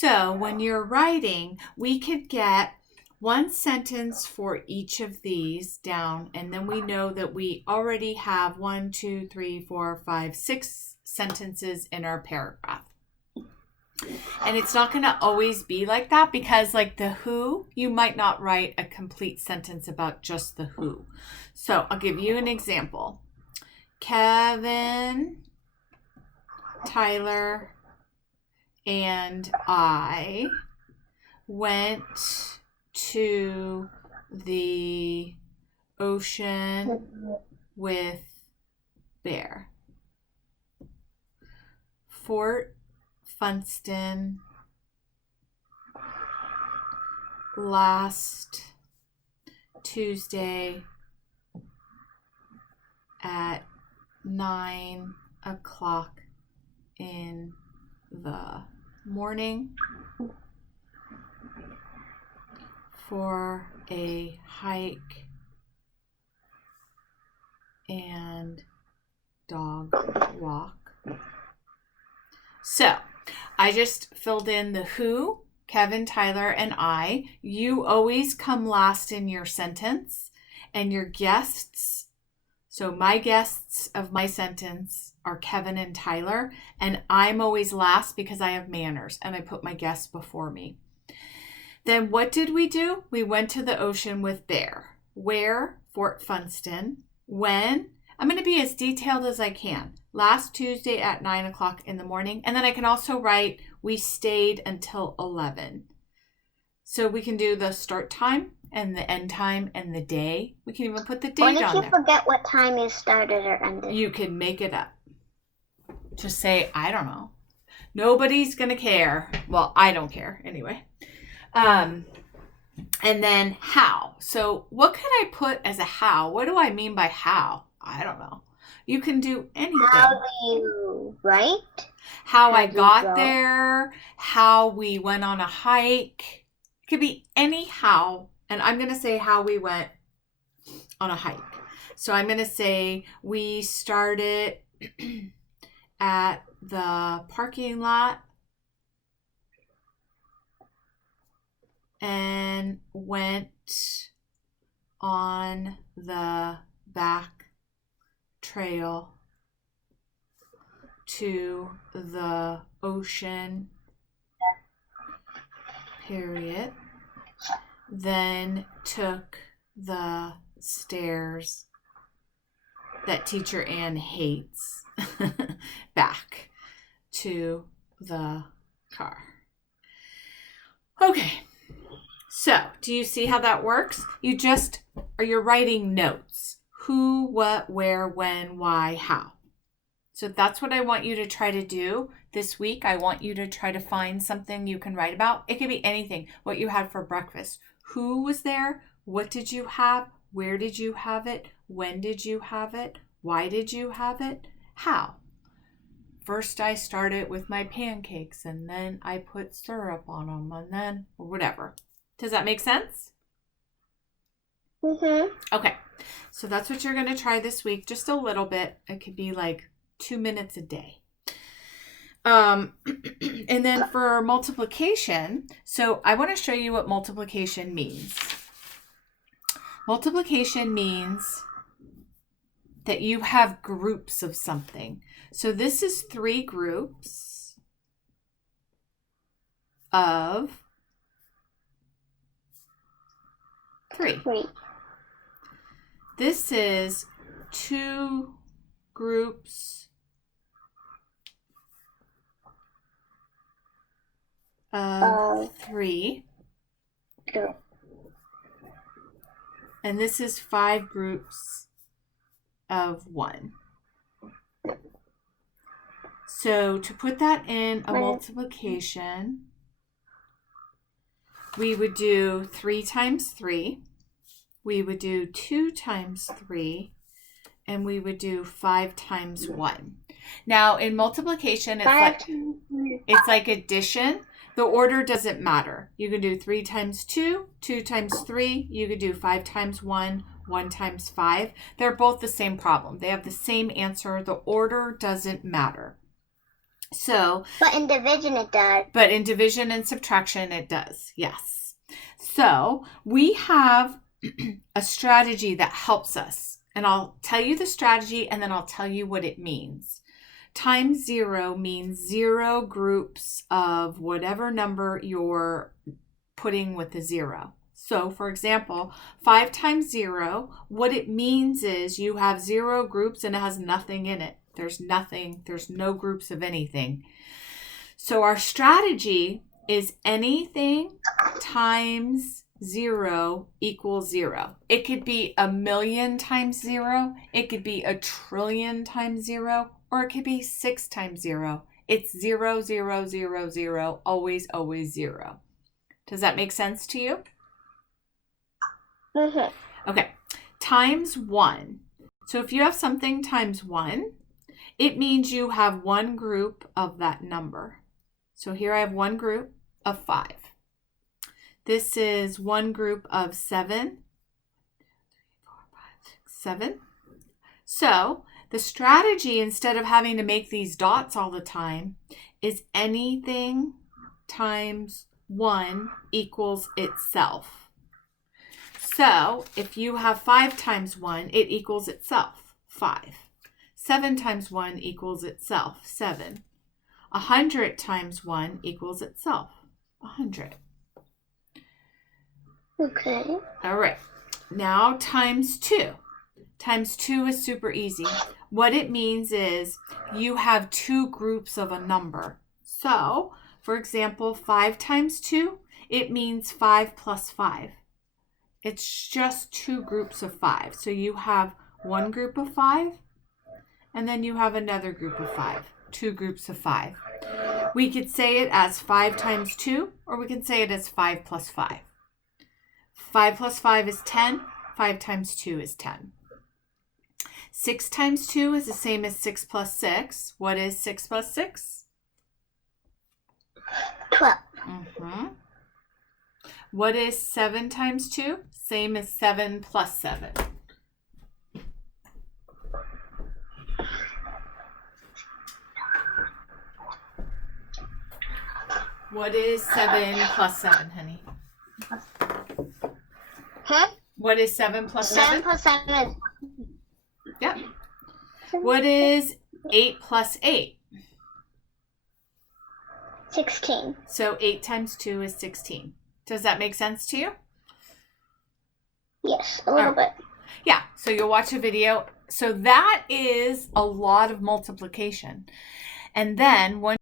So when you're writing, we could get one sentence for each of these down, and then we know that we already have 1, 2, 3, 4, 5, 6 sentences in our paragraph. And it's not going to always be like that because, like the who, you might not write a complete sentence about just the who. So I'll give you an example. Kevin, Tyler, and I went to the ocean with Bear. Fort Funston last Tuesday at 9 o'clock in the morning for a hike and dog walk. So I just filled in the who, Kevin, Tyler, and I. You always come last in your sentence, and your guests, so my guests of my sentence are Kevin and Tyler, and I'm always last because I have manners and I put my guests before me. Then what did we do? We went to the ocean with Bear. Where? Fort Funston. When? I'm going to be as detailed as I can. Last Tuesday at 9 o'clock in the morning. And then I can also write, we stayed until 11. So we can do the start time and the end time and the day. We can even put the date on there. What if you forget what time you started or ended? You can make it up. Just say, I don't know. Nobody's going to care. Well, I don't care anyway. And then how. So what could I put as a how? What do I mean by how? I don't know. You can do anything. How do you write? How I got there. How we went on a hike. It could be any how. And I'm going to say how we went on a hike. So I'm going to say we started at the parking lot and went on the back trail to the ocean, period. Then took the stairs that teacher Ann hates back to the car. Okay. So, do you see how that works? You're writing notes. Who, what, where, when, why, how. So that's what I want you to try to do this week. I want you to try to find something you can write about. It could be anything. What you had for breakfast. Who was there? What did you have? Where did you have it? When did you have it? Why did you have it? How? First I started with my pancakes and then I put syrup on them and then or whatever. Does that make sense? Mm-hmm. Okay. So that's what you're going to try this week. Just a little bit. It could be like 2 minutes a day. And then for multiplication, so I want to show you what multiplication means. Multiplication means that you have groups of something. So this is 3 groups of 3. This is 2 groups of 3. And this is 5 groups of 1. So to put that in a multiplication, we would do 3 times 3. We would do 2 times 3. And we would do 5 times 1. Now in multiplication, it's like addition. The order doesn't matter. You can do 3 times 2, 2 times 3. You could do 5 times 1, 1 times 5. They're both the same problem. They have the same answer. The order doesn't matter. So, But in division it does. but in division and subtraction, it does. Yes. So we have a strategy that helps us. And I'll tell you the strategy and then I'll tell you what it means. Times 0 means 0 groups of whatever number you're putting with the 0. So, for example, 5 times 0, what it means is you have 0 groups and it has nothing in it. There's nothing, there's no groups of anything. So our strategy is anything times 0 equals 0. It could be 1,000,000 times 0. It could be 1,000,000,000,000 times 0. Or it could be 6 times 0. It's 0, 0, 0, 0, always, always 0. Does that make sense to you? Mm-hmm. Okay. Times 1. So if you have something times 1, it means you have one group of that number. So here I have one group of 5. This is one group of 7. 7. So the strategy, instead of having to make these dots all the time, is anything times 1 equals itself. So if you have 5 times 1, it equals itself, 5. 7 times 1 equals itself, 7. 100 times 1 equals itself, 100. Okay. All right. Now times 2. Times 2 is super easy. What it means is you have 2 groups of a number. So, for example, 5 times 2, it means 5 plus 5. It's just 2 groups of 5. So you have one group of 5, and then you have another group of 5. 2 groups of 5. We could say it as 5 times 2, or we can say it as 5 plus 5. 5 plus 5 is 10. 5 times 2 is 10. 6 times 2 is the same as 6 plus 6. What is 6 plus 6? 12. Mm-hmm. What is 7 times 2? Same as 7 plus 7. What is 7 plus 7, honey? Huh? What is 7 plus 7? 7 plus 7 is... Yep. What is 8 plus 8? 16. So 8 times 2 is 16. Does that make sense to you? Yes, a little bit. Yeah, so you'll watch a video. So that is a lot of multiplication. And then once